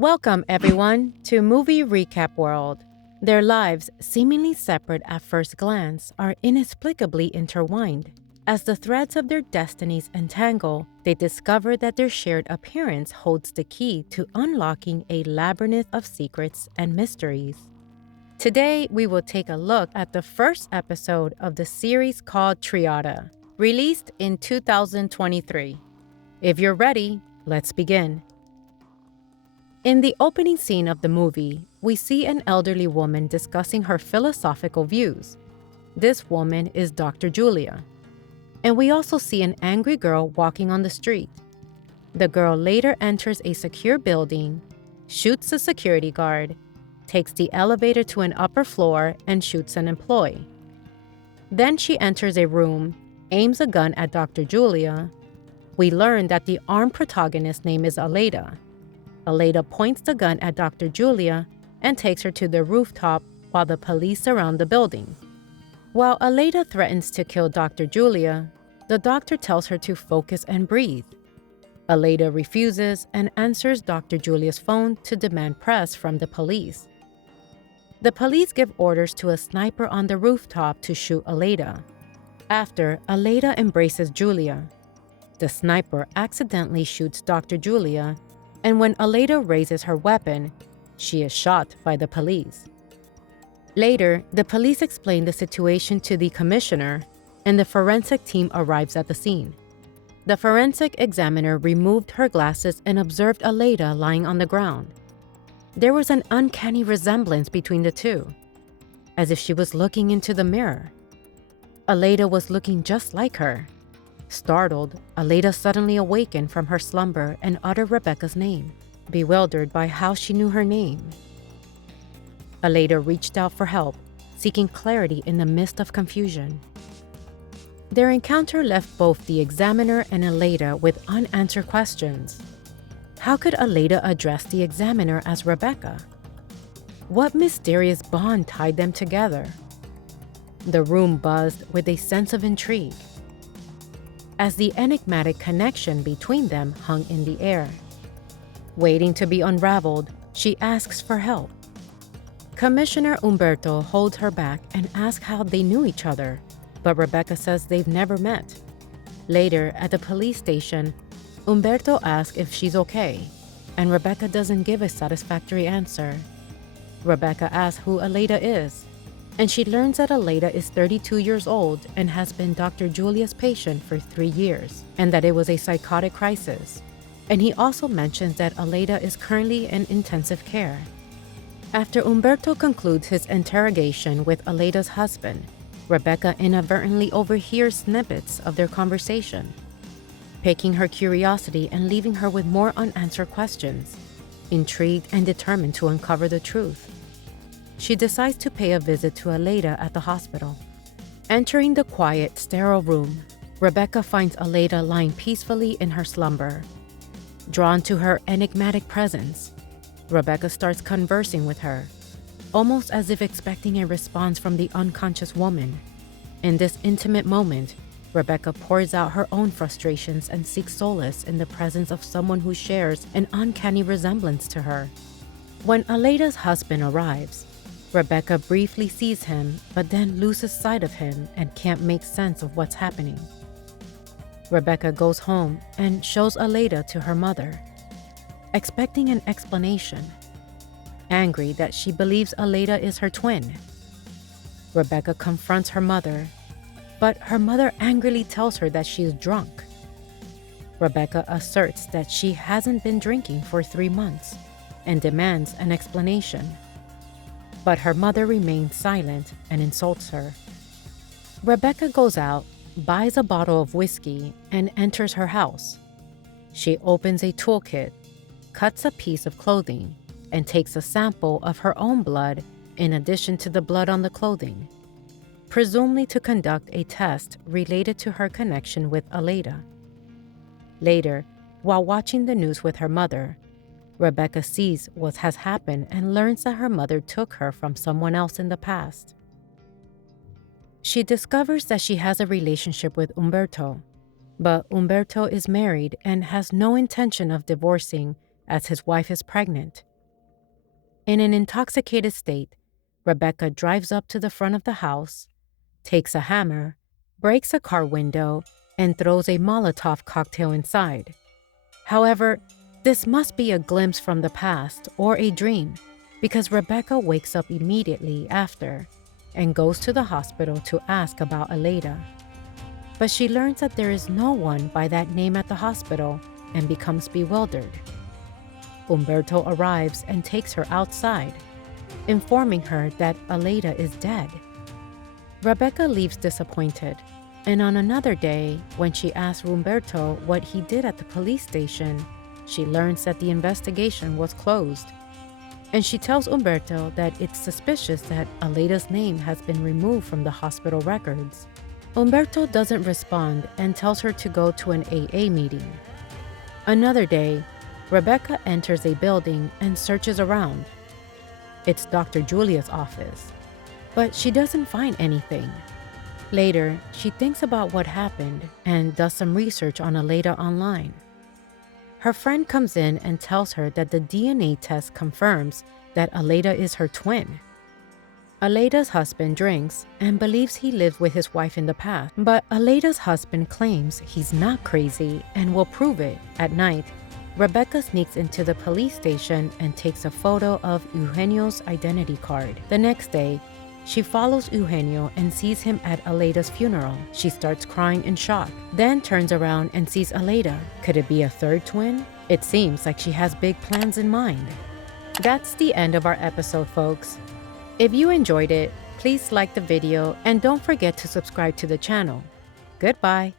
Welcome, everyone, to Movie Recap World. Their lives, seemingly separate at first glance, are inexplicably intertwined. As the threads of their destinies entangle, they discover that their shared appearance holds the key to unlocking a labyrinth of secrets and mysteries. Today, we will take a look at the first episode of the series called Triada, released in 2023. If you're ready, let's begin. In the opening scene of the movie, we see an elderly woman discussing her philosophical views. This woman is Dr. Julia. And we also see an angry girl walking on the street. The girl later enters a secure building, shoots a security guard, takes the elevator to an upper floor, and shoots an employee. Then she enters a room, aims a gun at Dr. Julia. We learn that the armed protagonist's name is Aleda. Aleda points the gun at Dr. Julia and takes her to the rooftop while the police surround the building. While Aleda threatens to kill Dr. Julia, the doctor tells her to focus and breathe. Aleda refuses and answers Dr. Julia's phone to demand press from the police. The police give orders to a sniper on the rooftop to shoot Aleda. After, Aleda embraces Julia. The sniper accidentally shoots Dr. Julia, and when Aleda raises her weapon, she is shot by the police. Later, the police explain the situation to the commissioner, and the forensic team arrives at the scene. The forensic examiner removed her glasses and observed Aleda lying on the ground. There was an uncanny resemblance between the two, as if she was looking into the mirror. Aleda was looking just like her. Startled, Aleda suddenly awakened from her slumber and uttered Rebecca's name, bewildered by how she knew her name. Aleda reached out for help, seeking clarity in the midst of confusion. Their encounter left both the examiner and Aleda with unanswered questions. How could Aleda address the examiner as Rebecca? What mysterious bond tied them together? The room buzzed with a sense of intrigue, as the enigmatic connection between them hung in the air. Waiting to be unraveled, she asks for help. Commissioner Umberto holds her back and asks how they knew each other, but Rebecca says they've never met. Later, at the police station, Umberto asks if she's okay, and Rebecca doesn't give a satisfactory answer. Rebecca asks who Aleda is, and she learns that Aleda is 32 years old and has been Dr. Julia's patient for 3 years, and that it was a psychotic crisis. And he also mentions that Aleda is currently in intensive care. After Umberto concludes his interrogation with Aleda's husband, Rebecca inadvertently overhears snippets of their conversation, piquing her curiosity and leaving her with more unanswered questions, intrigued and determined to uncover the truth. She decides to pay a visit to Aleda at the hospital. Entering the quiet, sterile room, Rebecca finds Aleda lying peacefully in her slumber. Drawn to her enigmatic presence, Rebecca starts conversing with her, almost as if expecting a response from the unconscious woman. In this intimate moment, Rebecca pours out her own frustrations and seeks solace in the presence of someone who shares an uncanny resemblance to her. When Aleda's husband arrives, Rebecca briefly sees him, but then loses sight of him and can't make sense of what's happening. Rebecca goes home and shows Aleda to her mother, expecting an explanation, angry that she believes Aleda is her twin. Rebecca confronts her mother, but her mother angrily tells her that she is drunk. Rebecca asserts that she hasn't been drinking for 3 months and demands an explanation. But her mother remains silent and insults her. Rebecca goes out, buys a bottle of whiskey, and enters her house. She opens a toolkit, cuts a piece of clothing, and takes a sample of her own blood in addition to the blood on the clothing, presumably to conduct a test related to her connection with Aleda. Later, while watching the news with her mother, Rebecca sees what has happened and learns that her mother took her from someone else in the past. She discovers that she has a relationship with Umberto, but Umberto is married and has no intention of divorcing as his wife is pregnant. In an intoxicated state, Rebecca drives up to the front of the house, takes a hammer, breaks a car window, and throws a Molotov cocktail inside. However, this must be a glimpse from the past or a dream, because Rebecca wakes up immediately after and goes to the hospital to ask about Aleida. But she learns that there is no one by that name at the hospital and becomes bewildered. Umberto arrives and takes her outside, informing her that Aleida is dead. Rebecca leaves disappointed, and on another day, when she asks Umberto what he did at the police station, she learns that the investigation was closed. And she tells Umberto that it's suspicious that Aleida's name has been removed from the hospital records. Umberto doesn't respond and tells her to go to an AA meeting. Another day, Rebecca enters a building and searches around. It's Dr. Julia's office, but she doesn't find anything. Later, she thinks about what happened and does some research on Aleida online. Her friend comes in and tells her that the DNA test confirms that Aleida is her twin. Aleida's husband drinks and believes he lived with his wife in the past, but Aleida's husband claims he's not crazy and will prove it. At night, Rebecca sneaks into the police station and takes a photo of Eugenio's identity card. The next day, she follows Eugenio and sees him at Aleida's funeral. She starts crying in shock, then turns around and sees Aleida. Could it be a third twin? It seems like she has big plans in mind. That's the end of our episode, folks. If you enjoyed it, please like the video and don't forget to subscribe to the channel. Goodbye.